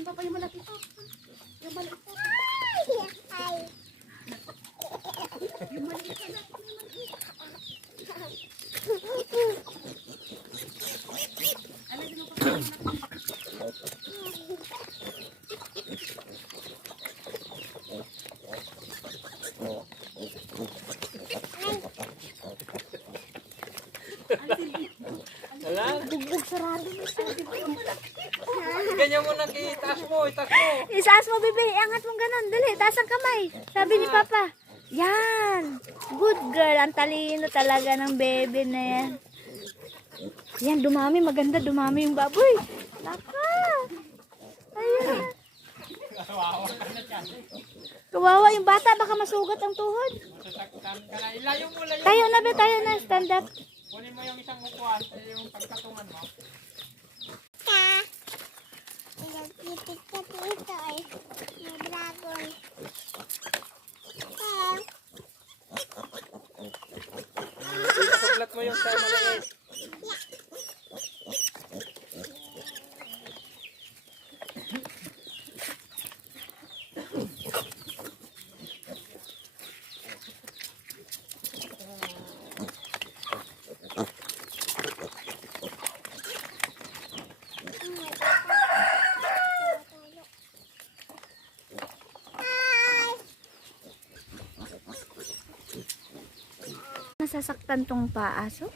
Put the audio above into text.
natin pa yung malaki pa. Yung malaki pa. Yung malaki pa natin. Wala. Bugbog sarado na siya. Ganyan mo nang itaas mo, itaas mo. Isaas mo, bebe. Angat mo ganun. Dali, taas ang kamay. Sabi ni Papa. Yan. Good girl. Ang talino talaga ng bebe na yan. Yan, dumami. Maganda, dumami yung baboy. Naka. Ayun. Kawawa yung bata. Baka masugat ang tuhod. Ilayo mo, layo. Tayo na, be. Tayo na. Stand up. Kunin mo yung isang upuan, yung pagkatungan mo. Isuklat mo yung sa maliit. Nasasaktan tong paaso.